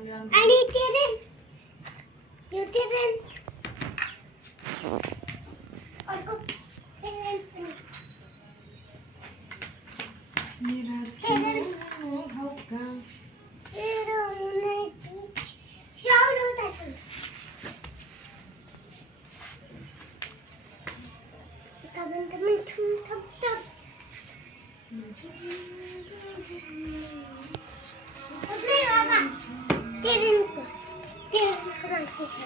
आणि तेरेन तेरेन और को तेरेन मेरा चुम्मा होगा शाउट होता है तब अपने बाबा तेरे को अच्छे से